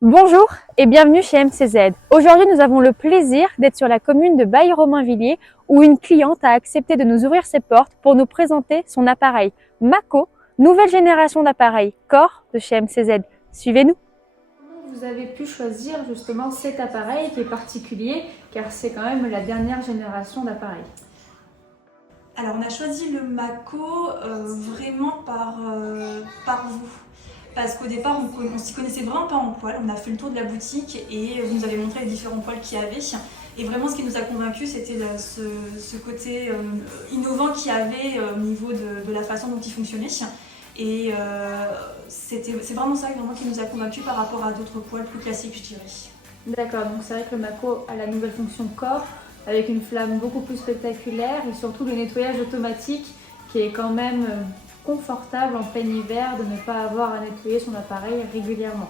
Bonjour et bienvenue chez MCZ. Aujourd'hui, nous avons le plaisir d'être sur la commune de Baille-Romainvilliers où une cliente a accepté de nous ouvrir ses portes pour nous présenter son appareil Mako, nouvelle génération d'appareils Core de chez MCZ. Suivez-nous. Comment vous avez pu choisir justement cet appareil qui est particulier car c'est quand même la dernière génération d'appareils? Alors on a choisi le Mako vraiment par vous. Parce qu'au départ on s'y connaissait vraiment pas en poils, on a fait le tour de la boutique et vous nous avez montré les différents poils qu'il y avait. Et vraiment ce qui nous a convaincus c'était ce côté innovant qu'il y avait au niveau de la façon dont il fonctionnait. Et c'est vraiment ça vraiment qui nous a convaincus par rapport à d'autres poils plus classiques, je dirais. D'accord, donc c'est vrai que le Mako a la nouvelle fonction Core avec une flamme beaucoup plus spectaculaire et surtout le nettoyage automatique qui est quand même confortable en plein hiver de ne pas avoir à nettoyer son appareil régulièrement.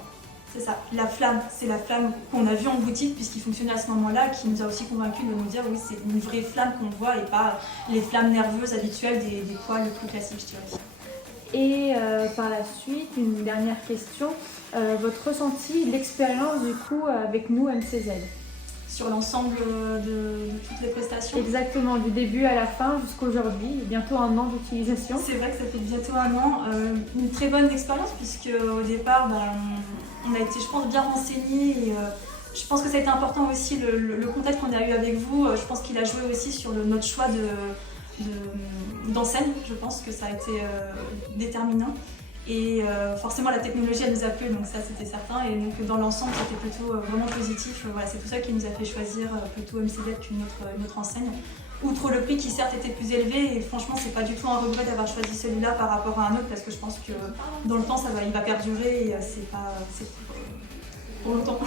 C'est ça, la flamme, c'est la flamme qu'on a vue en boutique puisqu'il fonctionnait à ce moment-là, qui nous a aussi convaincus de nous dire oui c'est une vraie flamme qu'on voit et pas les flammes nerveuses habituelles des poils plus classiques, je dirais. Et par la suite, une dernière question, votre ressenti, l'expérience du coup avec nous MCZ? Sur l'ensemble de toutes les prestations. Exactement, du début à la fin jusqu'à aujourd'hui, bientôt un an d'utilisation. C'est vrai que ça fait bientôt un an, une très bonne expérience puisque au départ on a été je pense bien renseignés et je pense que ça a été important aussi le contact qu'on a eu avec vous, je pense qu'il a joué aussi sur notre choix d'enseigne, je pense que ça a été déterminant. Et forcément la technologie elle nous a plu, donc ça c'était certain, et donc dans l'ensemble c'était plutôt vraiment positif. Voilà, c'est tout ça qui nous a fait choisir plutôt MCZ qu'une autre enseigne. Outre le prix qui certes était plus élevé, et franchement c'est pas du tout un regret d'avoir choisi celui-là par rapport à un autre, parce que je pense que dans le temps il va perdurer et c'est pour longtemps.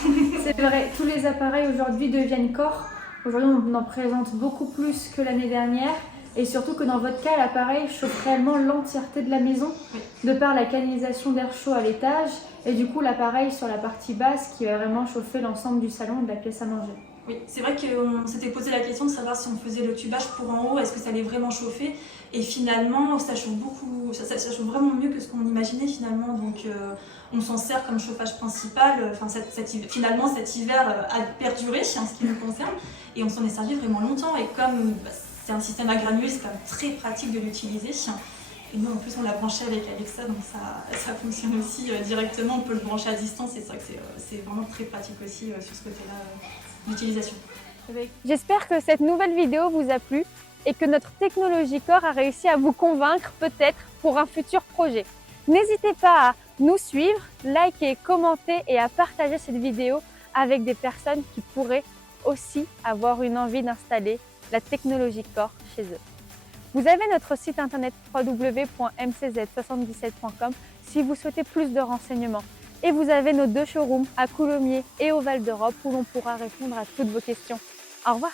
C'est vrai, tous les appareils aujourd'hui deviennent Core. Aujourd'hui on en présente beaucoup plus que l'année dernière. Et surtout que dans votre cas, l'appareil chauffe réellement l'entièreté de la maison, oui, de par la canalisation d'air chaud à l'étage, et du coup l'appareil sur la partie basse qui va vraiment chauffer l'ensemble du salon et de la pièce à manger. Oui, c'est vrai qu'on s'était posé la question de savoir si on faisait le tubage pour en haut, est-ce que ça allait vraiment chauffer, et finalement ça chauffe beaucoup, ça chauffe vraiment mieux que ce qu'on imaginait finalement, donc on s'en sert comme chauffage principal. Enfin, finalement cet hiver a perduré en ce qui nous concerne, et on s'en est servi vraiment longtemps, et comme c'est un système à granulés, c'est quand même très pratique de l'utiliser. Et nous en plus on l'a branché avec Alexa, donc ça fonctionne aussi directement, on peut le brancher à distance, et c'est vrai que c'est vraiment très pratique aussi sur ce côté-là d'utilisation. J'espère que cette nouvelle vidéo vous a plu et que notre technologie Core a réussi à vous convaincre peut-être pour un futur projet. N'hésitez pas à nous suivre, liker, commenter et à partager cette vidéo avec des personnes qui pourraient aussi avoir une envie d'installer la technologie Core chez eux. Vous avez notre site internet www.mcz77.com si vous souhaitez plus de renseignements. Et vous avez nos deux showrooms à Coulommiers et au Val d'Europe où l'on pourra répondre à toutes vos questions. Au revoir!